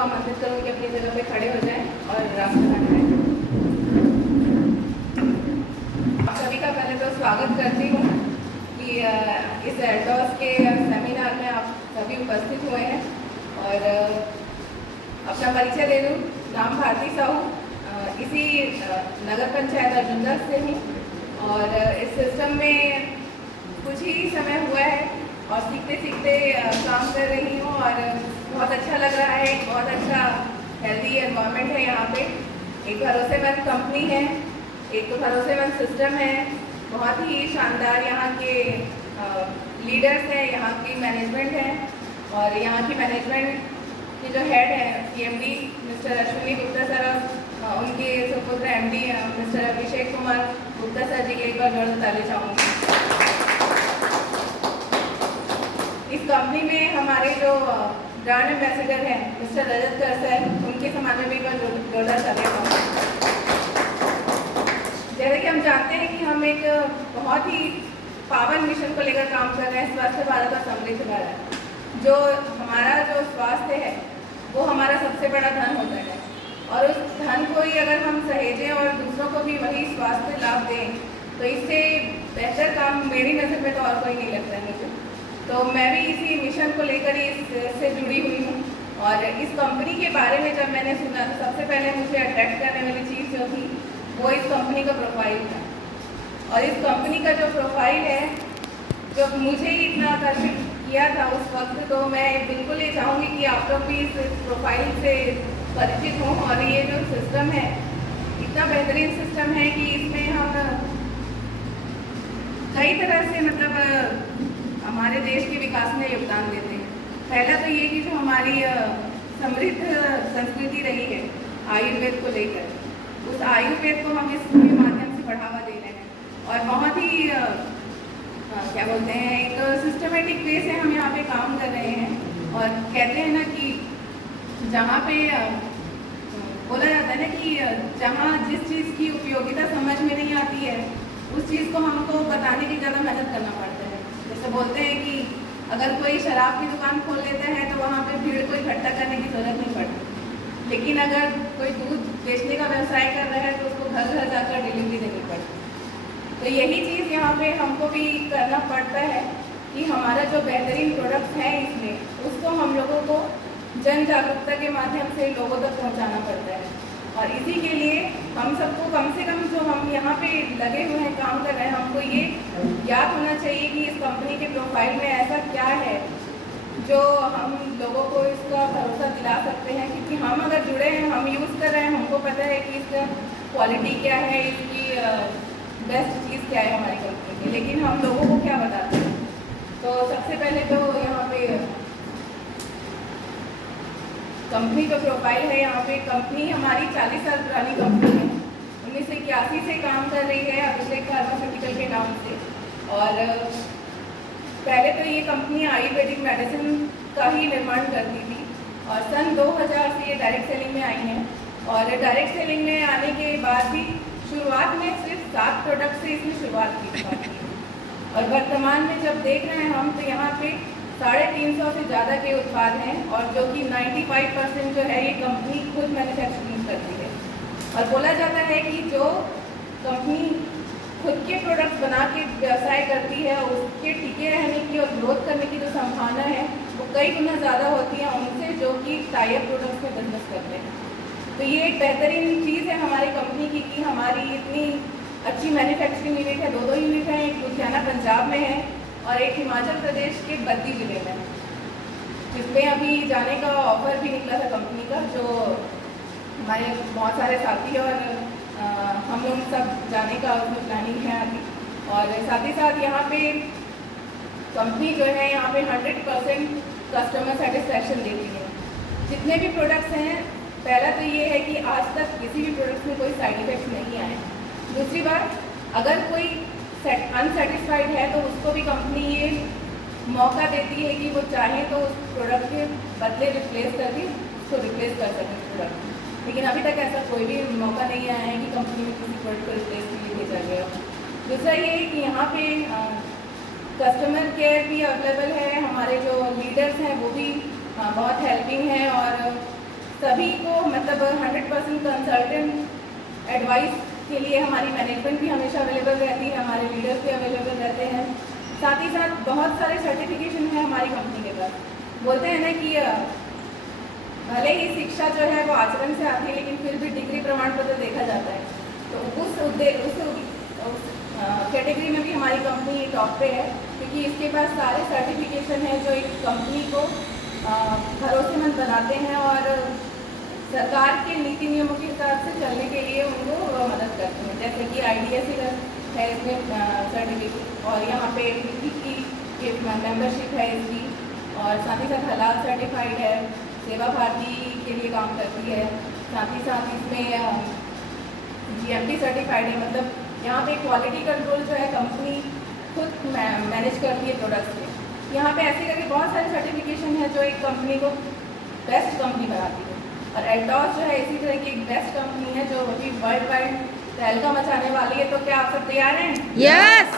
को आमंत्रित करूँगी कि अपनी जगह पे खड़े हो जाएं और राष्ट्रगान गाएं। आप सभी का पहले तो स्वागत करती हूँ कि इस एडॉस के सेमिनार में आप सभी उपस्थित हुए हैं। और अपना परिचय दे दूँ, नाम भारती साहू, इसी नगर पंचायत अर्जुंदा से हूँ और इस सिस्टम में कुछ ही समय हुआ है और सीखते सीखते काम कर रही हूँ और बहुत अच्छा लग रहा है। बहुत अच्छा हेल्दी एनवायरनमेंट है यहाँ पे। एक भरोसेमंद कंपनी है, एक तो भरोसेमंद सिस्टम है, बहुत ही शानदार यहाँ के लीडर्स हैं, यहाँ की मैनेजमेंट है और यहाँ की मैनेजमेंट के जो हेड हैं CMD mister Ashwini Gupta sir, उनके सुपुत्र MD mister Abhishek Kumar Gupta sir जी के एक बार जोरदार ताली चाहूँगी। इस कंपनी में हमारे जो ब्रांड एम्बेसडर हैं मिस्टर रजत कर सर, उनके सम्मान में भी एक बार जोरदार ताली चाहूँगी। जैसे कि हम जानते हैं कि हम एक बहुत ही पावन मिशन को लेकर काम कर रहे हैं, स्वस्थ भारत और समृद्ध भारत। जो हमारा जो स्वास्थ्य है वो हमारा सबसे बड़ा धन होता है और उस धन को ही अगर हम सहेजें और दूसरों को भी वही स्वास्थ्य लाभ दें तो इससे बेहतर काम मेरी नज़र में तो और कोई नहीं लगता है मुझे। तो मैं भी इसी मिशन को लेकर ही इससे जुड़ी हुई हूँ और इस कंपनी के बारे में जब मैंने सुना तो सबसे पहले मुझे अट्रैक्ट करने वाली चीज़ जो थी वो इस कंपनी का प्रोफाइल था। और इस कंपनी का जो प्रोफाइल है जो मुझे ही इतना आकर्षित किया था उस वक्त, तो मैं बिल्कुल ये चाहूँगी कि आप लोग भी इस प्रोफाइल से परिचित हों। और ये जो सिस्टम है इतना बेहतरीन सिस्टम है कि इसमें हम कई तरह से मतलब हमारे देश के विकास में योगदान देते हैं। पहला तो ये कि जो हमारी समृद्ध संस्कृति रही है आयुर्वेद को लेकर, उस आयुर्वेद को हम इसके माध्यम से बढ़ावा दे रहे हैं और बहुत ही क्या बोलते हैं एक सिस्टमेटिक वे से हम यहाँ पे काम कर रहे हैं। और कहते हैं ना कि जहाँ पे बोला जाता है ना कि जहाँ जिस चीज़ की उपयोगिता समझ में नहीं आती है उस चीज़ को हमको बताने की ज़्यादा मेहनत करना पड़ता है। जैसे बोलते हैं कि अगर कोई शराब की दुकान खोल लेता है तो वहाँ पे भीड़ को इकट्ठा करने की ज़रूरत नहीं पड़ती, लेकिन अगर कोई दूध बेचने का व्यवसाय कर रहा है तो उसको घर घर जाकर डिलीवरी देनी पड़ती है। तो यही चीज़ यहाँ पे हमको भी करना पड़ता है कि हमारा जो बेहतरीन प्रोडक्ट्स हैं इसमें उसको हम लोगों को जन जागरूकता के माध्यम से लोगों तक पहुँचाना पड़ता है। और इसी के लिए हम सबको कम से कम जो हम यहाँ पे लगे हुए हैं काम कर रहे हैं, हमको ये याद होना चाहिए कि इस कंपनी के प्रोफाइल में ऐसा क्या है जो हम लोगों को इसका भरोसा दिला सकते हैं। क्योंकि हम अगर जुड़े हैं, हम यूज़ कर रहे हैं, हमको पता है कि इसका क्वालिटी क्या है, इसकी बेस्ट चीज़ क्या है हमारी कंपनी की, लेकिन हम लोगों को क्या बताते हैं। तो सबसे पहले तो यहाँ पे कंपनी जो प्रोफाइल है, यहाँ पे कंपनी हमारी 40 साल पुरानी कंपनी है, 1981 से काम कर रही है अभिषेक फार्मास्यूटिकल के नाम से। और पहले तो ये कंपनी आयुर्वेदिक मेडिसिन का ही निर्माण करती थी और सन 2000 से ये डायरेक्ट सेलिंग में आई हैं। और डायरेक्ट सेलिंग में आने के बाद भी शुरुआत में सिर्फ 7 प्रोडक्ट से इसने शुरुआत की और वर्तमान में जब देख रहे हैं हम तो यहाँ पे 350 से ज़्यादा के उत्पाद हैं और जो कि 95% जो है ये कंपनी खुद मैन्युफैक्चरिंग करती है। और बोला जाता है कि जो कंपनी खुद के प्रोडक्ट्स बना के व्यवसाय करती है उसके टिके रहने की और ग्रोथ करने की जो संभावना है वो कई गुना ज़्यादा होती है उनसे जो कि टाइप प्रोडक्ट्स में बिजनेस करते हैं। तो ये एक बेहतरीन चीज़ है हमारी कंपनी की कि हमारी इतनी अच्छी मैन्युफैक्चरिंग यूनिट है, 2 यूनिट हैं, एक लुधियाना पंजाब में है और एक हिमाचल प्रदेश के बद्दी जिले में, जिसमें अभी जाने का ऑफर भी निकला था कंपनी का, जो हमारे बहुत सारे साथी और हम लोग सब जाने का उसमें प्लानिंग है अभी। और साथ ही साथ यहाँ पे कंपनी जो है यहाँ पे 100% कस्टमर सेटिस्फैक्शन देती है। जितने भी प्रोडक्ट्स हैं, पहला तो ये है कि आज तक किसी भी प्रोडक्ट में कोई साइड इफेक्ट्स नहीं आए। दूसरी बात, अगर कोई अनसेटिस्फाइड है तो उसको भी कंपनी ये मौका देती है कि वो चाहे तो उस प्रोडक्ट के बदले रिप्लेस करके उसको रिप्लेस कर सकें उस प्रोडक्ट। लेकिन अभी तक ऐसा कोई भी मौका नहीं आया है कि कंपनी में किसी प्रोडक्ट को रिप्लेस के लिए भेजा गया। दूसरा ये है कि यहाँ पे कस्टमर केयर भी अवेलेबल है, हमारे जो लीडर्स हैं वो भी बहुत हेल्पिंग है और सभी को मतलब 100% कंसल्टेंट एडवाइस के लिए हमारी मैनेजमेंट भी हमेशा अवेलेबल रहती है, हमारे लीडर्स भी अवेलेबल रहते हैं। साथ ही साथ बहुत सारे सर्टिफिकेशन है हमारी कंपनी के पास। बोलते हैं ना कि भले ही शिक्षा जो है वो आचरण से आती है, लेकिन फिर भी डिग्री प्रमाण पत्र देखा जाता है। तो उस कैटेगरी में भी हमारी कंपनी टॉप पे है, क्योंकि इसके पास सारे सर्टिफिकेशन हैं जो एक कंपनी को भरोसेमंद बनाते हैं और सरकार के नीति नियमों के हिसाब से चलने के लिए उनको मदद करते हैं। जैसे कि IDSC है इसमें सर्टिफिकेट, और यहाँ पे की मेंबरशिप है इसकी, और साथ ही साथ हलाल सर्टिफाइड है, सेवा भारती के लिए काम करती है। साथ ही साथ इसमें GMP सर्टिफाइड है, मतलब यहाँ पे क्वालिटी कंट्रोल जो है कंपनी खुद मैनेज करती है प्रोडक्ट्स के। यहाँ पे ऐसे करके बहुत सारे सर्टिफिकेशन है जो एक कंपनी को बेस्ट कंपनी बनाती है। और एल्टॉस जो है इसी तरह की एक बेस्ट कंपनी है जो अभी वर्ल्ड वाइड तहलका मचाने वाली है। तो क्या आप सब तैयार हैं? यस।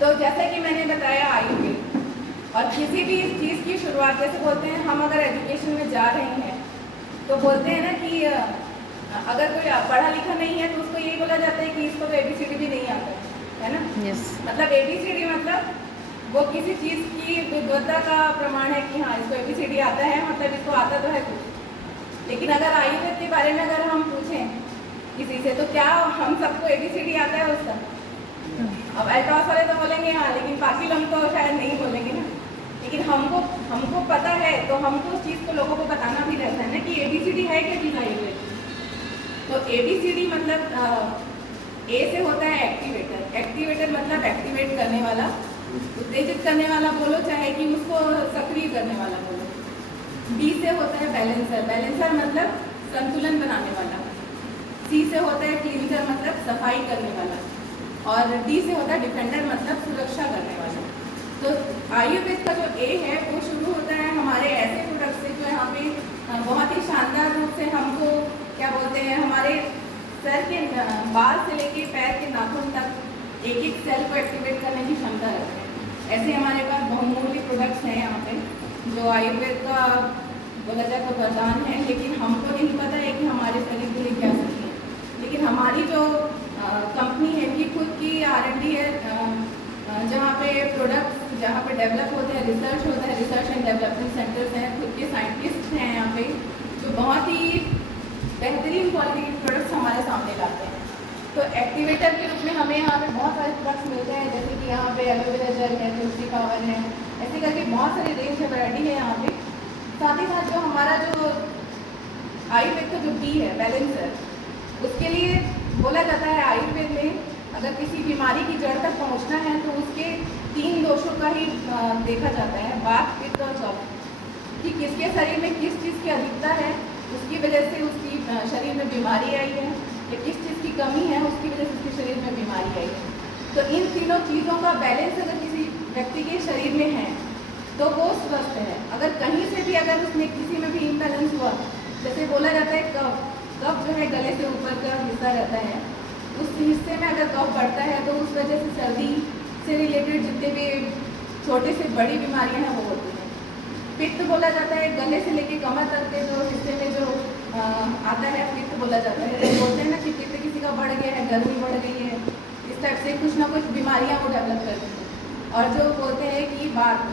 तो जैसे कि मैंने बताया आयुर्वेद, और किसी भी चीज़ की शुरुआत जैसे बोलते हैं, हम अगर एजुकेशन में जा रहे हैं तो बोलते हैं ना कि अगर कोई पढ़ा लिखा नहीं है तो उसको यही बोला जाता है कि इसको तो ABCD भी नहीं आता है ना। यस। मतलब ABCD मतलब वो किसी चीज़ की विद्वत्ता का प्रमाण है कि हाँ इसको ABCD आता है, मतलब इसको आता तो है कुछ। लेकिन अगर आयुर्वेद के बारे में अगर हम पूछें किसी से तो क्या हम सबको ABCD आता है उसका? अब एल्टॉस वाले तो बोलेंगे हाँ, लेकिन बाकी लोग तो शायद नहीं बोलेंगे ना। लेकिन हमको पता है, तो हमको उस चीज़ को लोगों को बताना भी रहता है ना कि ABCD है क्या चीज़ आयुर्वेद। तो ABCD मतलब A से होता है एक्टिवेटर। एक्टिवेटर मतलब एक्टिवेट करने वाला, उत्तेजित करने वाला बोलो, चाहे कि उसको सक्रिय करने वाला बोलो। B से होता है बैलेंसर। बैलेंसर मतलब संतुलन बनाने वाला। C से होता है क्लींजर मतलब सफाई करने वाला, और D से होता है डिफेंडर मतलब सुरक्षा करने वाला। तो आयुर्वेद का जो A है वो शुरू होता है हमारे ऐसे प्रोडक्ट से जो यहाँ पे बहुत ही शानदार रूप से हमको क्या बोलते हैं, हमारे सर के बाल से लेके पैर के नाखून तक एक एक सेल को एक्टिवेट करने की क्षमता रखते हैं। ऐसे हमारे पास बहुमूल्य प्रोडक्ट्स हैं यहाँ पे जो आयुर्वेद का बोला जाए तो वरदान है, लेकिन हमको नहीं पता है कि हमारे शरीर के लिए क्या सही है। लेकिन हमारी जो कंपनी है कि खुद की R&D है, जहाँ पे प्रोडक्ट्स जहाँ पे डेवलप होते हैं, रिसर्च होता है, रिसर्च एंड डेवलपमेंट सेंटर्स हैं, खुद के साइंटिस्ट हैं यहाँ पे जो बहुत ही बेहतरीन क्वालिटी के प्रोडक्ट्स हमारे सामने लाते हैं। तो एक्टिवेटर के रूप में हमें यहाँ पे बहुत सारे प्रोडक्ट्स मिलते हैं, जैसे कि यहाँ पे एलोवेरा जेल है, तुलसी पावर है, ऐसे करके बहुत सारी रेंज है, वैरायटी है यहाँ पे। साथ ही साथ जो हमारा जो आयुर्वेद का जो B है बैलेंसर, उसके लिए बोला जाता है आयुर्वेद में अगर किसी बीमारी की जड़ तक पहुँचना है तो उसके 3 दोषों का ही देखा जाता है, वात, पित्त और कफ, कि किसके शरीर में किस चीज़ की अधिकता है, उसकी वजह से उसकी शरीर में बीमारी आई है, या किस चीज़ की कमी है उसकी वजह से उसके शरीर में बीमारी आई है। तो इन तीनों चीज़ों का बैलेंस अगर किसी व्यक्ति के शरीर में है तो वो स्वस्थ है। अगर कहीं से भी अगर उसमें किसी में भी इम्बैलेंस हुआ, जैसे बोला जाता है कफ जो है गले से ऊपर का हिस्सा रहता है, उस हिस्से में अगर कफ बढ़ता है तो उस वजह से सर्दी से रिलेटेड जितने भी छोटे से बड़ी बीमारियां हैं वो होती हैं। पित्त बोला जाता है गले से लेके कमर तक के जो हिस्से में जो आता है पित्त बोला जाता है। तो बोलते हैं ना कि पित्त किसी का बढ़ गया है, गर्मी बढ़ गई है, इस टाइप से कुछ ना कुछ बीमारियां वो डेवलप करती हैं। और जो बोलते हैं कि बात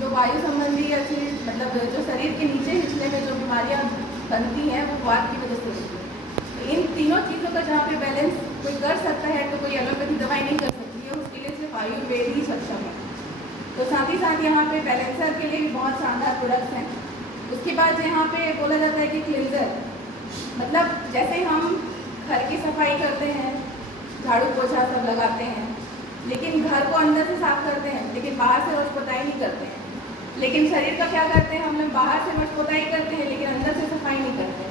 जो वायु संबंधी या फिर मतलब जो शरीर के नीचे हिस्से में जो बीमारियां बनती हैं वो वात की वजह से होती है। तो इन तीनों चीज़ों का जहाँ पे बैलेंस कोई कर सकता है तो कोई एलोपैथी दवाई नहीं कर सकती है, उसके लिए सिर्फ आयुर्वेद ही सक्षम है। तो साथ ही साथ यहाँ पे बैलेंसर के लिए भी बहुत शानदार प्रोडक्ट्स हैं। उसके बाद यहाँ पे बोला जाता है कि क्लींजर मतलब जैसे हम घर की सफाई करते हैं, झाड़ू पोछा सब लगाते हैं, लेकिन घर को अंदर से साफ करते हैं, लेकिन बाहर से रोज पोताई नहीं करते हैं। लेकिन शरीर का क्या करते हैं, हम लोग बाहर से रोज पोताई करते हैं लेकिन अंदर से सफाई नहीं करते हैं।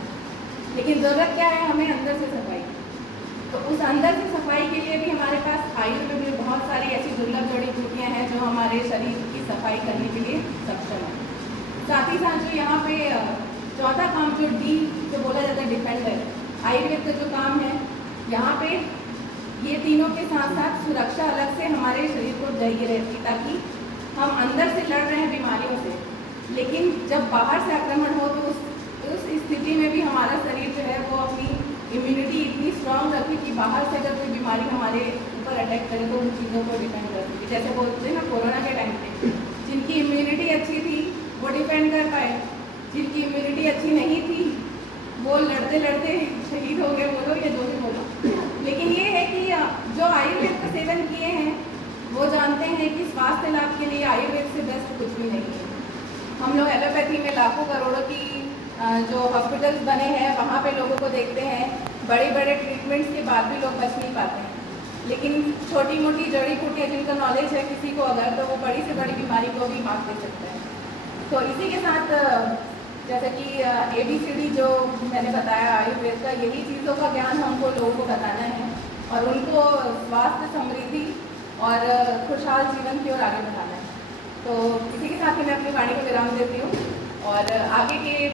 लेकिन ज़रूरत क्या है, हमें अंदर से सफाई। तो उस अंदर से सफाई के लिए भी हमारे पास आयुर्वेद में बहुत सारी ऐसी दुर्लभ जड़ी बूटियाँ हैं जो हमारे शरीर की सफाई करने के लिए सक्षम है। साथ ही साथ जो यहाँ पे चौथा काम जो D जो बोला जाता है डिफेंडर, आयुर्वेद का जो काम है, यहाँ पे ये तीनों के साथ साथ सुरक्षा अलग से हमारे शरीर को चाहिए रहती है ताकि हम अंदर से लड़ रहे हैं बीमारियों से, लेकिन जब बाहर से आक्रमण हो तो उस स्थिति में भी हमारा शरीर जो है वो अपनी इम्यूनिटी इतनी स्ट्रांग रखे कि बाहर से अगर कोई बीमारी हमारे ऊपर अटैक करे तो उन चीज़ों को डिपेंड कर सके। जैसे बोलते हैं ना, कोरोना के टाइम पे जिनकी इम्यूनिटी अच्छी थी वो डिपेंड कर पाए, जिनकी इम्यूनिटी अच्छी नहीं थी वो लड़ते लड़ते शहीद हो गए, बोलो या जो भी बोलो। लेकिन ये है कि जो आयुर्वेद का सेवन किए हैं वो जानते हैं कि स्वास्थ्य लाभ के लिए आयुर्वेद से बेस्ट कुछ भी नहीं है। हम लोग एलोपैथी में लाखों करोड़ों की जो हॉस्पिटल्स बने हैं वहाँ पे लोगों को देखते हैं, बड़े बड़े ट्रीटमेंट्स के बाद भी लोग बच नहीं पाते हैं। लेकिन छोटी मोटी जड़ी बूटियाँ जिनका नॉलेज है किसी को अगर, तो वो बड़ी से बड़ी बीमारी को भी मात दे सकता है। तो इसी के साथ जैसे कि ABCD जो मैंने बताया आयुर्वेद का, यही चीज़ों का ज्ञान हमको लोगों को बताना है और उनको स्वास्थ्य, समृद्धि और खुशहाल जीवन की ओर आगे बढ़ाना है। तो इसी के साथ ही मैं अपनी वाणी को विराम देती हूँ और आगे के